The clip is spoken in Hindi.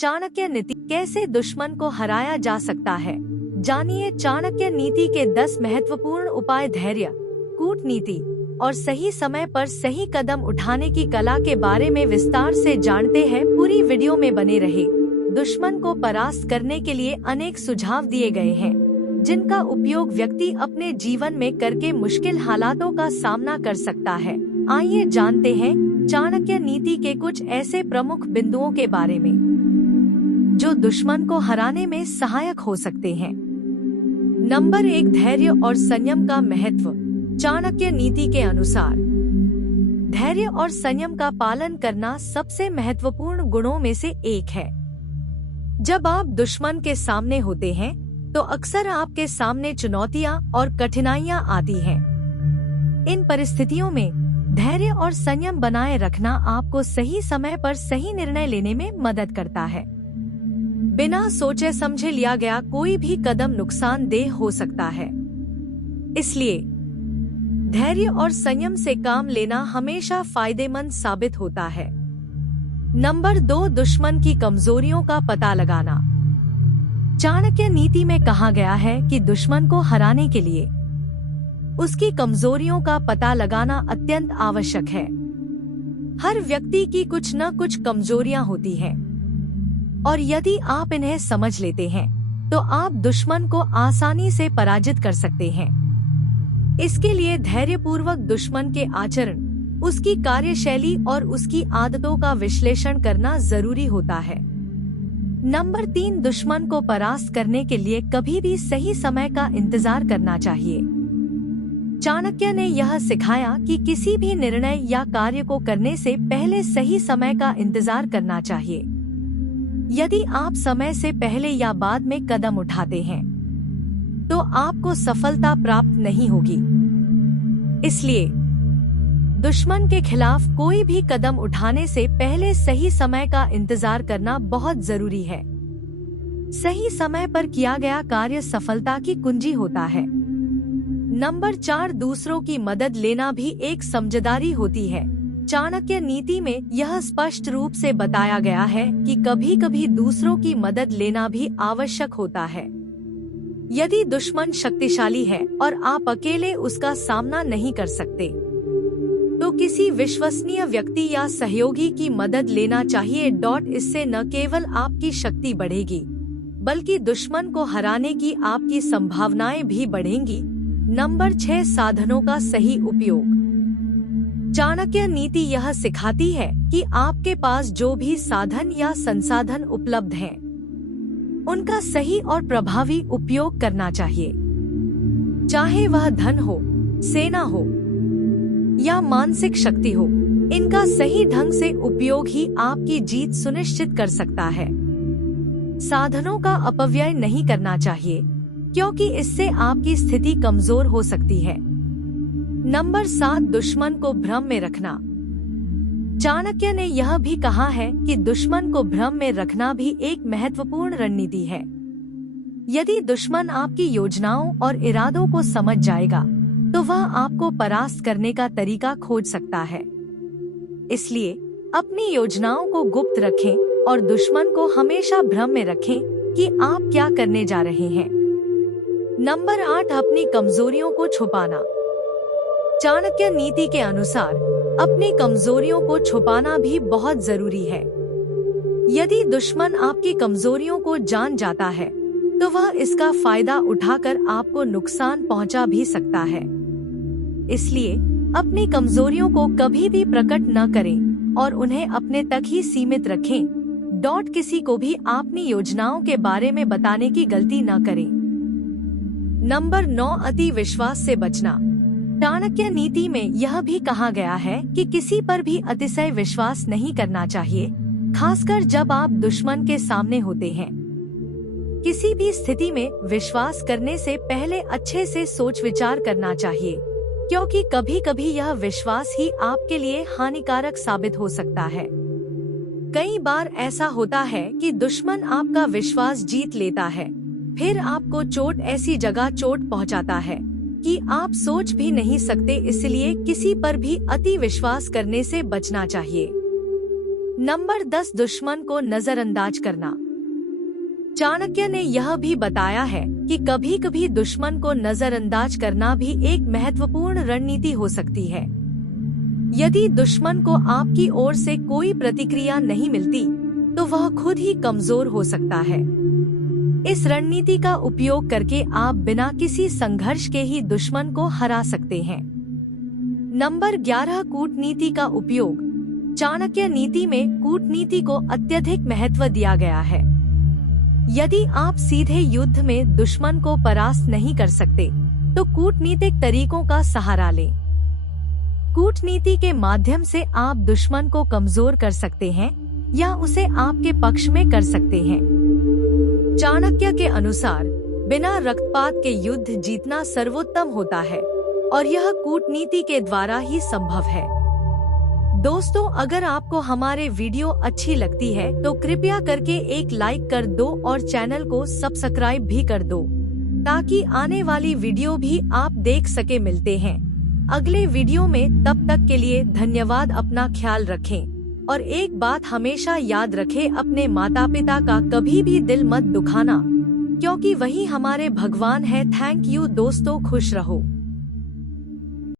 चाणक्य नीति, कैसे दुश्मन को हराया जा सकता है। जानिए चाणक्य नीति के 10 महत्वपूर्ण उपाय। धैर्य, कूटनीति और सही समय पर सही कदम उठाने की कला के बारे में विस्तार से जानते हैं। पूरी वीडियो में बने रहे। दुश्मन को परास्त करने के लिए अनेक सुझाव दिए गए हैं, जिनका उपयोग व्यक्ति अपने जीवन में करके मुश्किल हालातों का सामना कर सकता है। आइए जानते हैं चाणक्य नीति के कुछ ऐसे प्रमुख बिंदुओं के बारे में जो दुश्मन को हराने में सहायक हो सकते हैं। नंबर 1, धैर्य और संयम का महत्व। चाणक्य नीति के अनुसार धैर्य और संयम का पालन करना सबसे महत्वपूर्ण गुणों में से एक है। जब आप दुश्मन के सामने होते हैं तो अक्सर आपके सामने चुनौतियां और कठिनाइयां आती हैं। इन परिस्थितियों में धैर्य और संयम बनाए रखना आपको सही समय पर सही निर्णय लेने में मदद करता है। बिना सोचे समझे लिया गया कोई भी कदम नुकसानदेह हो सकता है। इसलिए धैर्य और संयम से काम लेना हमेशा फायदेमंद साबित होता है। नंबर 2, दुश्मन की कमजोरियों का पता लगाना। चाणक्य नीति में कहा गया है कि दुश्मन को हराने के लिए उसकी कमजोरियों का पता लगाना अत्यंत आवश्यक है। हर व्यक्ति की कुछ न कुछ कमजोरियां होती हैं, और यदि आप इन्हें समझ लेते हैं तो आप दुश्मन को आसानी से पराजित कर सकते हैं। इसके लिए धैर्यपूर्वक दुश्मन के आचरण, उसकी कार्यशैली और उसकी आदतों का विश्लेषण करना जरूरी होता है। नंबर 3, दुश्मन को परास्त करने के लिए कभी भी सही समय का इंतजार करना चाहिए। चाणक्य ने यह सिखाया कि किसी भी निर्णय या कार्य को करने से पहले सही समय का इंतजार करना चाहिए। यदि आप समय से पहले या बाद में कदम उठाते हैं तो आपको सफलता प्राप्त नहीं होगी। इसलिए दुश्मन के खिलाफ कोई भी कदम उठाने से पहले सही समय का इंतजार करना बहुत जरूरी है। सही समय पर किया गया कार्य सफलता की कुंजी होता है। नंबर 4, दूसरों की मदद लेना भी एक समझदारी होती है। चाणक्य नीति में यह स्पष्ट रूप से बताया गया है कि कभी-कभी दूसरों की मदद लेना भी आवश्यक होता है। यदि दुश्मन शक्तिशाली है और आप अकेले उसका सामना नहीं कर सकते, तो किसी विश्वसनीय व्यक्ति या सहयोगी की मदद लेना चाहिए। इससे न केवल आपकी शक्ति बढ़ेगी, बल्कि दुश्मन को हराने की आपकी संभावनाएं भी बढ़ेंगी। नंबर 6, साधनों का सही उपयोग। चाणक्य नीति यह सिखाती है कि आपके पास जो भी साधन या संसाधन उपलब्ध हैं, उनका सही और प्रभावी उपयोग करना चाहिए। चाहे वह धन हो, सेना हो या मानसिक शक्ति हो, इनका सही ढंग से उपयोग ही आपकी जीत सुनिश्चित कर सकता है। साधनों का अपव्यय नहीं करना चाहिए, क्योंकि इससे आपकी स्थिति कमजोर हो सकती है। नंबर 7, दुश्मन को भ्रम में रखना। चाणक्य ने यह भी कहा है कि दुश्मन को भ्रम में रखना भी एक महत्वपूर्ण रणनीति है। यदि दुश्मन आपकी योजनाओं और इरादों को समझ जाएगा तो वह आपको परास्त करने का तरीका खोज सकता है। इसलिए अपनी योजनाओं को गुप्त रखें और दुश्मन को हमेशा भ्रम में रखें कि आप क्या करने जा रहे हैं। नंबर 8, अपनी कमजोरियों को छुपाना। चाणक्य नीति के अनुसार अपनी कमजोरियों को छुपाना भी बहुत जरूरी है। यदि दुश्मन आपकी कमजोरियों को जान जाता है तो वह इसका फायदा उठाकर आपको नुकसान पहुंचा भी सकता है। इसलिए अपनी कमजोरियों को कभी भी प्रकट न करें और उन्हें अपने तक ही सीमित रखें। किसी को भी अपनी योजनाओं के बारे में बताने की गलती न करें। नंबर 9, अति विश्वास से बचना। चाणक्य नीति में यह भी कहा गया है कि किसी पर भी अतिशय विश्वास नहीं करना चाहिए, खासकर जब आप दुश्मन के सामने होते हैं। किसी भी स्थिति में विश्वास करने से पहले अच्छे से सोच विचार करना चाहिए, क्योंकि कभी-कभी यह विश्वास ही आपके लिए हानिकारक साबित हो सकता है। कई बार ऐसा होता है कि दुश्मन आपका विश्वास जीत लेता है, फिर आपको ऐसी जगह चोट पहुंचाता है कि आप सोच भी नहीं सकते। इसलिए किसी पर भी अति विश्वास करने से बचना चाहिए। नंबर 10, दुश्मन को नजरअंदाज करना। चाणक्य ने यह भी बताया है कि कभी कभी दुश्मन को नजरअंदाज करना भी एक महत्वपूर्ण रणनीति हो सकती है। यदि दुश्मन को आपकी ओर से कोई प्रतिक्रिया नहीं मिलती, तो वह खुद ही कमजोर हो सकता है। इस रणनीति का उपयोग करके आप बिना किसी संघर्ष के ही दुश्मन को हरा सकते हैं। नंबर 11, कूटनीति का उपयोग। चाणक्य नीति में कूटनीति को अत्यधिक महत्व दिया गया है। यदि आप सीधे युद्ध में दुश्मन को परास्त नहीं कर सकते, तो कूटनीतिक तरीकों का सहारा लें। कूटनीति के माध्यम से आप दुश्मन को कमजोर कर सकते हैं या उसे आपके पक्ष में कर सकते हैं। चाणक्य के अनुसार बिना रक्तपात के युद्ध जीतना सर्वोत्तम होता है और यह कूटनीति के द्वारा ही संभव है। दोस्तों, अगर आपको हमारे वीडियो अच्छी लगती है तो कृपया करके एक लाइक कर दो और चैनल को सब्सक्राइब भी कर दो, ताकि आने वाली वीडियो भी आप देख सके। मिलते हैं अगले वीडियो में, तब तक के लिए धन्यवाद। अपना ख्याल रखें और एक बात हमेशा याद रखें, अपने माता पिता का कभी भी दिल मत दुखाना, क्योंकि वही हमारे भगवान है। थैंक यू दोस्तों, खुश रहो।